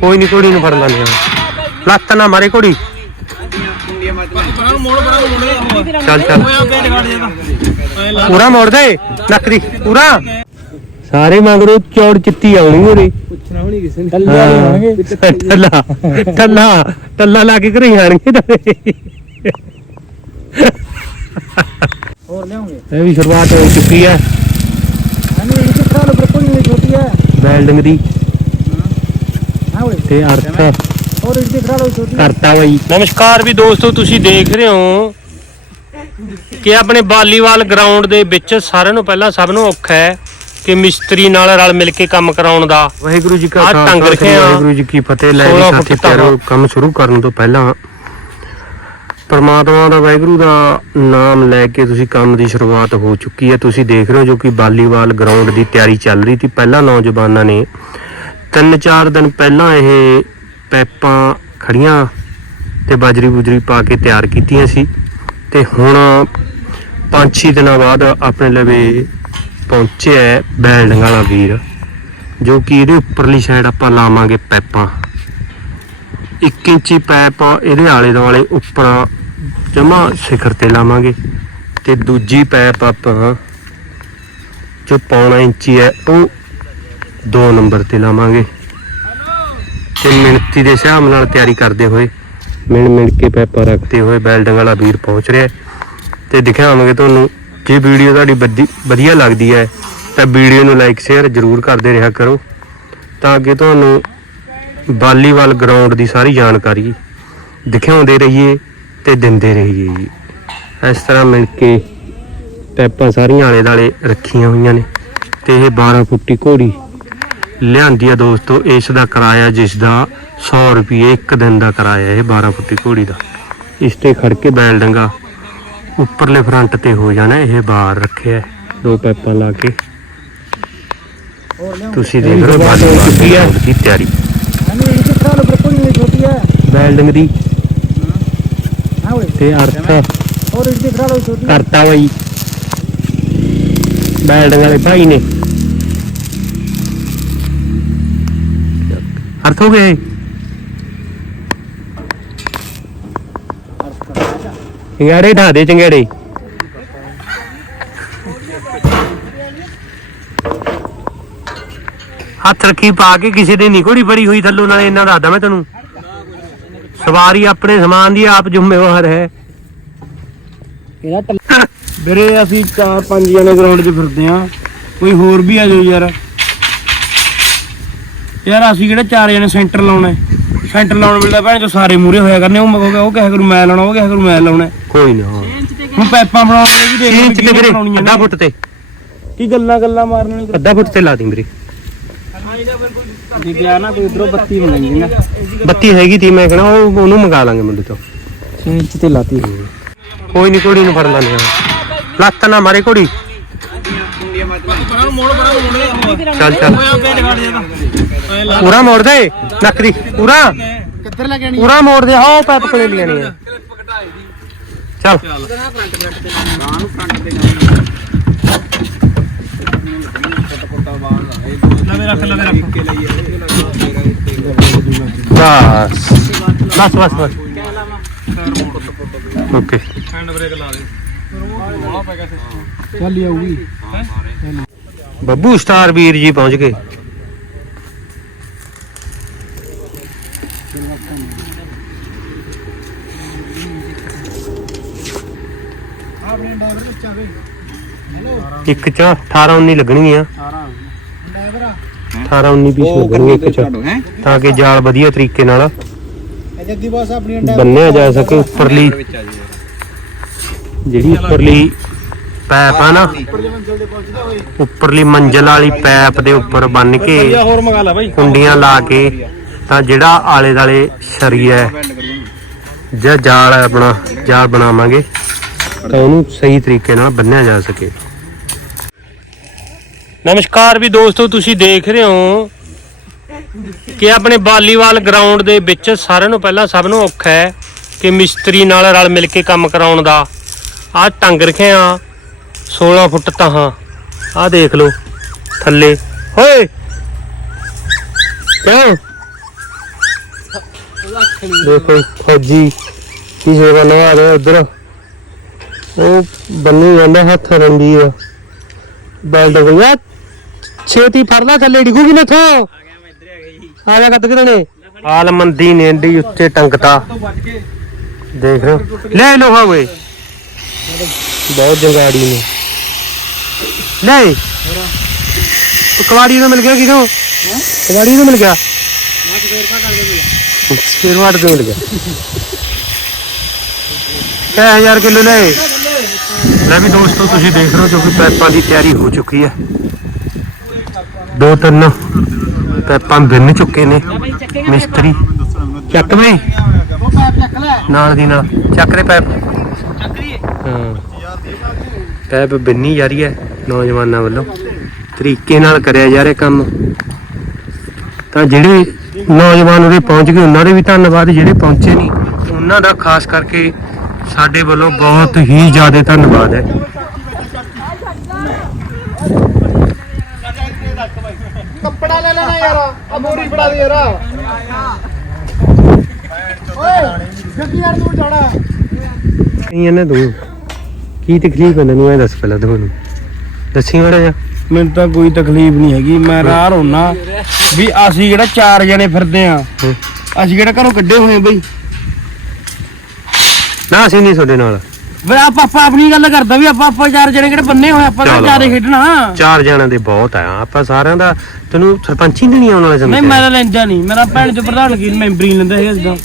ਕੋਈ ਨਹੀਂ ਘੋੜੀ ਨੂੰ ਫੜ ਲੈਂਦੇ ਆ। ਲੱਤ ਨਾ ਮਾਰੇ ਘੋੜੀ। ਚੱਲ ਚੱਲ। ਪੂਰਾ ਮੋੜ ਦੇ ਨੱਕ ਦੀ ਪੂਰਾ। ਸਾਰੇ ਮਗਰੋਂ ਚੌੜ ਚਿੱਟੀ ਆਉਣੀ ਉਹਦੇ। ਪੁੱਛਣਾ ਵੀ ਨਹੀਂ ਕਿਸੇ ਨੇ। ਟੱਲਾ ਟੱਲਾ ਟੱਲਾ ਲਾ ਕੇ ਘਰੇ ਆਣਗੇ ਤਾਂ ਹੋਰ ਲਿਆਉਂਗੇ? ਇਹ ਵੀ ਸ਼ੁਰੂਆਤ ਹੋ ਚੁੱਕੀ ਹੈ। ਵੈਲਡਿੰਗ ਦੀ। ਤੇ ਅਰਥ ਹੋਰ ਇਹ ਕਿਤਰਾ ਲੋ ਛੋਟੀ ਕਰਤਾ ਬਾਈ। ਨਮਸਕਾਰ ਵੀ ਦੋਸਤੋ ਤੁਸੀਂ ਦੇਖ ਰਹੇ ਹੋ ਕਿ ਆਪਣੇ ਵਾਲੀਬਾਲ ਗਰਾਊਂਡ ਦੇ ਵਿੱਚ ਸਾਰਿਆਂ ਨੂੰ ਪਹਿਲਾਂ ਸਭ ਨੂੰ ਔਖਾ ਹੈ ਕਿ ਮਿਸਤਰੀ ਨਾਲ ਰਲ ਮਿਲ ਕੇ ਕੰਮ ਕਰਾਉਣ ਦਾ। ਵਾਹਿਗੁਰੂ ਜੀ ਕਾ ਆਹ ਖਾਲਸਾ ਟੰਗ। ਵਾਹਿਗੁਰੂ ਜੀ ਕੀ ਫਤਿਹ। ਲੈ ਜੀ 16 ਸਾਥੀ ਫੁੱਟ। ਪਿਆਰੋ ਕੰਮ ਸ਼ੁਰੂ ਕਰਨ ਤੋਂ ਪਹਿਲਾਂ ਪਰਮਾਤਮਾ ਦਾ ਵਾਹਿਗੁਰੂ ਦਾ ਨਾਮ ਲੈ ਕੇ ਤੁਸੀਂ ਕੰਮ ਦੀ ਸ਼ੁਰੂਆਤ ਹੋ ਚੁੱਕੀ ਹੈ। ਤੁਸੀਂ ਦੇਖ ਰਹੇ ਹੋ ਜੋ ਕਿ ਵਾਲੀਬਾਲ ਗਰਾਊਂਡ ਦੀ ਤਿਆਰੀ ਚੱਲ ਰਹੀ ਸੀ। ਪਹਿਲਾਂ ਨੌਜਵਾਨਾਂ ਨੇ ਤਿੰਨ ਚਾਰ ਦਿਨ ਪਹਿਲਾਂ ਇਹ ਪੈਪਾਂ ਖੜੀਆਂ ਤੇ ਬਾਜਰੀ ਬੁਜਰੀ ਪਾ ਕੇ ਤਿਆਰ ਕੀਤੀਆਂ ਸੀ ਤੇ ਹੁਣ ਪੰਜ ਛੇ ਦਿਨਾਂ ਬਾਅਦ ਆਪਣੇ ਲਵੇ ਪਹੁੰਚਿਆ ਬੈਲਡਿੰਗ ਵਾਲਾ ਵੀਰ, ਜੋ ਕਿ ਇਹਦੇ ਉੱਪਰਲੀ ਸਾਈਡ ਆਪਾਂ ਲਾਵਾਂਗੇ ਪੈਪਾਂ। 1 ਇੰਚੀ ਪੈਪ ਇਹਦੇ ਆਲੇ ਦੁਆਲੇ ਉੱਪਰ ਜਮਾ ਸਿਖਰ ਤੇ ਲਾਵਾਂਗੇ ਤੇ ਦੂਜੀ ਪੈਪ ਆਪਾਂ ਜੋ ਪੌਣਾ ਇੰਚੀ ਹੈ, ਉਹ 2 ਨੰਬਰ ਤੇ ਲਾਵਾਂਗੇ। ਤੇ ਮਿਣਤੀ ਦੇ ਹਿਸਾਬ ਨਾਲ ਤਿਆਰੀ ਕਰਦੇ ਹੋਏ, ਮਿਣ ਮਿਣ ਕੇ ਪੈਪਾਂ ਰੱਖਦੇ ਹੋਏ ਬੈਲਡਿੰਗ ਵਾਲਾ ਵੀਰ ਪਹੁੰਚ ਰਿਹਾ ਹੈ। ਤੇ ਦਿਖਾਵਾਂਗੇ ਤੁਹਾਨੂੰ, ਜੇ ਵੀਡੀਓ ਤੁਹਾਡੀ ਵਧੀ- ਵਧੀਆ ਲੱਗਦੀ ਹੈ, ਤਾਂ ਵੀਡੀਓ ਨੂੰ ਲਾਈਕ, ਸ਼ੇਅਰ ਜ਼ਰੂਰ ਕਰਦੇ ਰਿਹਾ ਕਰੋ। ਤਾਂ ਅੱਗੇ ਤੁਹਾਨੂੰ ਵਾਲੀਬਾਲ ਗਰਾਊਂਡ ਦੀ ਸਾਰੀ ਜਾਣਕਾਰੀ ਦਿਖਾਉਂਦੇ ਰਹੀਏ ਤੇ ਦਿੰਦੇ ਰਹੀਏ ਜੀ। ਇਸ ਤਰ੍ਹਾਂ ਮਿਲ ਕੇ ਪੈਪਾਂ ਸਾਰੀਆਂ ਆਲੇ ਦਾਲੇ ਰੱਖੀਆਂ ਹੋਈਆਂ ਨੇ ਤੇ ਇਹ 12 ਫੁੱਟੀ ਘੋੜੀ ਲਿਆਂਦੀ ਆ ਦੋਸਤੋ ਇਸ ਦਾ ਕਿਰਾਇਆ ਜਿਸ ਦਾ 100 ਰੁਪਏ ਇੱਕ ਦਿਨ ਦਾ ਕਿਰਾਇਆ ਇਹ 12 ਫੁੱਟੀ ਘੋੜੀ ਦਾ। ਇਸ ਤੇ ਖੜ ਕੇ ਬੈਲ ਡੰਗਾ ਉੱਪਰਲੇ ਫਰੰਟ ਤੇ ਹੋ ਜਾਣਾ ਇਹ ਬਾਹਰ ਰੱਖਿਆ ਦੋ ਪੈਪਾਂ ਲਾ ਕੇ। ਤੁਸੀਂ ਦੇਖ ਰਹੇ ਹੋ ਵਾਲੀਬਾਲ ਚੁੱਕੀ ਹੈ। ਦੀ ਤਿਆਰੀ। ਵੈਲਡਿੰਗ ਦੀ। ਤੇ ਅਰਥ। ਕਰਤਾ ਬਾਈ ਵੈਲਡਿੰਗ ਵਾਲੇ ਭਾਈ ਨੇ। ਅਰਥ ਹੋ ਗਿਆ ਢਾ ਦੇ ਚੰਗਿਆੜੇ ਹੱਥ ਰੱਖੀ ਪਾ ਕੇ ਕਿਸੇ ਦੇ ਨਹੀਂ ਘੋੜੀ ਫੜੀ ਹੋਈ ਥੱਲੋਂ, ਨਾਲੇ ਇਹਨਾਂ ਦੱਸਦਾ ਮੈਂ ਤੈਨੂੰ। ਸਵਾਰੀ ਆਪਣੇ ਸਮਾਨ ਦੀ ਆਪ ਜ਼ਿੰਮੇਵਾਰ ਹੈ। ਵੀਰੇ, ਅਸੀਂ ਚਾਰ ਪੰਜ ਜਣੇ ਗਰਾਊਂਡ 'ਚ ਫਿਰਦੇ ਆ ਕੋਈ ਹੋਰ ਵੀ ਆ ਜਾਓ ਯਾਰ। ਯਾਰ ਅਸੀਂ ਕਿਹੜੇ ਚਾਰ ਜਣੇ ਸੈਂਟਰ ਲਾਉਣਾ ਹੈ? ਸੈਂਟਰ ਲਾਉਣ ਵੇਲੇ ਭੈਣ ਚੋ ਸਾਰੇ ਮੂਰੇ ਹੋਇਆ ਕਰਨੇ ਉਹ ਮਗੋਗਾ ਉਹ ਕਹਿ ਕਰੂ ਮੈਂ ਲਾਉਣਾ ਉਹ ਕਹਿ ਕਰੂ ਮੈਂ ਲਾਉਣਾ ਕੋਈ ਨਾ। ਹੁਣ ਪੈਪਾਂ ਬਣਾਉਣ ਵੇਲੇ ਵੀ ਦੇਖ ਇੰਚ ਤੇ ਕਿਹਨੇ ਵੀਰੇ ਬਣਾਉਣੀਆਂ ਅੱਧਾ ਨੇ। ਫੁੱਟ ਤੇ। ਕੀ ਗੱਲਾਂ ਗੱਲਾਂ ਮਾਰਨ ਵਾਲੀ ਅੱਧਾ ਫੁੱਟ ਤੇ ਲਾ ਦੀ ਵੀਰੇ। ਜੇ ਗਿਆ ਨਾ ਕੋਈ ਇਧਰੋਂ ਬੱਤੀ ਬਣਾਈ ਨਾ। ਬੱਤੀ ਹੈਗੀ ਤੀ ਮੈਂ ਕਹਣਾ ਉਹ ਉਹਨੂੰ ਮੰਗਾ ਲਾਂਗੇ ਮੁੰਡੇ ਤੋਂ। ਇੰਚ ਤੇ ਲਾਤੀ। ਕੋਈ ਨਹੀਂ ਘੋੜੀ ਨੂੰ ਫੜ ਆ ਲੱਤ ਨਾ ਮਾਰੇ ਘੋੜੀ। ਮੋੜ ਪਰਾਂ ਮੋੜ ਚੱਲ ਚੱਲ। ਪੂਰਾ ਮੋੜ ਦੇ ਨੱਕ ਦੀ ਪੂਰਾ। ਕਿੱਧਰ ਲੱਗਣੀ ਪੂਰਾ ਮੋੜ ਦੇ ਆਓ ਪੈਪ ਕੋਲੇ ਚੱਲ। ਲਵੇ ਰੱਖ ਲਵੇ ਰੱਖ। ਬਸ। ਬਸ ਬਸ ਬਸ। ਓਕੇ। ਹੈਂਡ ਬ੍ਰੇਕ ਲਾ ਦੇ। ਚੱਲ ਆਊਗੀ। ਬੱਬੂ ਸਟਾਰ ਵੀਰ ਜੀ ਪਹੁੰਚ ਗਏ। ਆਪਣੇ ਡਰਾਈਵਰ ਵਿੱਚ ਆਵੇ ਇੱਕ ਚ 18 19 ਲੱਗਣਗੀਆਂ। ਡਰਾਈਵਰ ਆ 18 19 ਪੀਸ ਲੱਗਣਗੇ ਇੱਕ ਚ। ਤਾਂ ਕਿ ਜਾਲ ਵਧੀਆ ਤਰੀਕੇ ਨਾਲ ਜੱਗੀ ਬਾਸ ਆਪਣੀ ਡਰਾਈਵਰ ਬੰਨਿਆ ਜਾ ਸਕੇ ਉੱਪਰਲੀ। ਜਿਹੜੀ ਉੱਪਰਲੀ ਪੈਪ ਆ ਨਾ। ਉੱਪਰਲੀ ਮੰਜ਼ਲ ਵਾਲੀ ਪੈਪ ਦੇ ਉੱਪਰ ਬੰਨ ਕੇ ਹੋਰ ਮੰਗਾ ਲੈ ਬਾਈ। ਕੁੰਡੀਆਂ ਲਾ ਕੇ ਤਾਂ ਜਿਹੜਾ ਆਲੇ ਦਾਲੇ ਸ਼ਰੀਆ ਹੈ ਜਾਂ ਜਾਲ ਹੈ ਆਪਣਾ ਜਾਲ ਬਣਾਵਾਂਗੇ ਤਾਂ ਉਹਨੂੰ ਸਹੀ ਤਰੀਕੇ ਨਾਲ ਬੰਨਿਆ ਜਾ ਸਕੇ। ਨਮਸਕਾਰ ਵੀ ਦੋਸਤੋ ਤੁਸੀਂ ਦੇਖ ਰਹੇ ਹੋ ਕਿ ਆਪਣੇ ਵਾਲੀਬਾਲ ਗਰਾਊਂਡ ਦੇ ਵਿੱਚ ਸਾਰਿਆਂ ਨੂੰ ਪਹਿਲਾਂ ਸਭ ਨੂੰ ਔਖਾ ਹੈ ਕਿ ਮਿਸਤਰੀ ਨਾਲ ਰਲ ਮਿਲ ਕੇ ਕੰਮ ਕਰਾਉਣ ਦਾ। ਆਹ ਟੰਗ ਰੱਖਿਆ 16 ਫੁੱਟ ਤਾਹਾਂ ਆਹ ਦੇਖ ਲਓ, ਥੱਲੇ। ਓਏ! ਕਿਉਂ? ਦੇਖੋ, ਫੌਜੀ ਕੀ ਸੇਵਾ ਲਵਾ ਰਿਹਾ ਉਧਰ। ਉਹ ਬੰਨੀ ਜਾਂਦਾ ਹੱਥ ਰੰਗੀ ਆ ਬੈਲਟ ਗਿਆ ਛੇਤੀ ਫੜ ਥੱਲੇ ਡਿੱਗੂਗੀ ਨਾ ਥੋ ਆ ਜਾ ਕੱਦ ਕਿਦਣੇ ਆਲਮੰਦੀ ਨੇ ਏਡੀ ਉੱਤੇ ਟੰਗਤਾ। ਦੇਖ। ਰਹੇ ਲੈ ਲੋਹਾ ਓਏ। ਬਹੁਤ ਜੰਗਾੜੀ ਨੇ। ਲੈ ਉਹ ਕਵਾੜੀ ਨੂੰ ਮਿਲ ਗਿਆ ਕਿਦੋਂ ਕਵਾੜੀ ਨੂੰ ਮਿਲ ਗਿਆ? ਸਪੇਰ ਵਾਟ ਤੋਂ ਮਿਲ ਗਿਆ। ਕੈ ਹਜ਼ਾਰ ਕਿਲੋ ਲੈ ਲੈ ਵੀ ਦੋਸਤੋ ਤੁਸੀਂ ਦੇਖ ਰਹੇ ਹੋ ਕਿ ਪੈਪਾਂ ਦੀ ਤਿਆਰੀ ਹੋ ਚੁੱਕੀ ਹੈ। ਦੋ ਤਿੰਨ ਪੈਪਾਂ ਬਿੰਨ ਚੁੱਕੇ ਨੇ। ਮਿਸਤਰੀ। ਚੱਕ ਬਈ ਉਹ ਪੈਪ ਚੱਕ ਲੈ ਨਾਲ ਦੀ ਨਾਲ। ਚੱਕ ਦੇ ਪੈਪ। ਹਾਂ। ਪੈਪ ਬਿੰਨੀ ਜਾ ਰਹੀ ਹੈ। ਨੌਜਵਾਨਾਂ ਵੱਲੋਂ ਤਰੀਕੇ ਨਾਲ ਕਰਿਆ ਜਾ ਰਿਹਾ ਕੰਮ। ਤਾਂ ਜਿਹੜੇ ਨੌਜਵਾਨ ਉਰੇ ਪਹੁੰਚ ਗਏ ਉਹਨਾਂ ਦੇ ਵੀ ਧੰਨਵਾਦ ਜਿਹੜੇ ਪਹੁੰਚੇ ਨਹੀਂ ਉਹਨਾਂ ਦਾ ਖਾਸ ਕਰਕੇ ਸਾਡੇ ਵੱਲੋਂ ਬਹੁਤ ਹੀ ਜ਼ਿਆਦਾ ਧੰਨਵਾਦ ਹੈ। ਕੱਪੜਾ ਲੈ ਲੈਣਾ ਯਾਰ ਆ ਮੋਰੀ ਫੜਾ ਦੇ ਯਾਰ। ਓਏ ਜੱਗੀ ਯਾਰ ਤੂੰ ਜਾਣਾ। ਇਹਨੇ ਤੂੰ ਕੀ ਤਕਲੀਫ ਹੈ ਤੈਨੂੰ ਇਹ ਦੱਸ ਪਹਿਲਾਂ ਤੁਹਾਨੂੰ ਦੱਸੀ ਮੜਾ ਜਾ ਮੈਨੂੰ ਤਾਂ ਕੋਈ ਤਕਲੀਫ ਨਹੀਂ ਹੈਗੀ ਮੈਂ ਰਾਹ ਰੋਣਾ ਵੀ ਅਸੀਂ ਜਿਹੜਾ ਚਾਰ ਜਣੇ ਫਿਰਦੇ ਆ। ਅਸੀਂ ਕਿਹੜਾ ਘਰੋਂ ਕੱਢੇ ਹੋਏ ਆ ਬਈ? ਨਾ ਅਸੀਂ ਨਹੀਂ ਤੁਹਾਡੇ ਨਾਲ। ਵੇ ਆਪਾਂ ਆਪਾਂ ਆਪਣੀ ਗੱਲ ਕਰਦਾ ਵੀ ਆਪਾਂ ਆਪਾਂ ਚਾਰ ਜਣੇ ਕਿਹੜੇ ਬੰਨੇ ਹੋਏ ਆਪਾਂ ਤਾਂ। ਚਾਰੇ ਖੇਡਣਾ। ਚਾਰ ਜਣਾਂ ਦੇ ਬਹੁਤ ਆ। ਆਪਾਂ ਸਾਰਿਆਂ ਦਾ ਤੈਨੂੰ ਸਰਪੰਚੀ ਨਹੀਂ ਆਉਣ ਵਾਲਾ ਸਮਝ ਨਹੀਂ ਮੈਂ ਤਾਂ ਲੈਂਦਾ ਨਹੀਂ। ਮੇਰਾ ਭੈਣ ਚ ਪ੍ਰਧਾਨ ਕੀ ਮੈਂਬਰੀ ਲੈਂਦਾ ਸੀ ਅਸਦਾ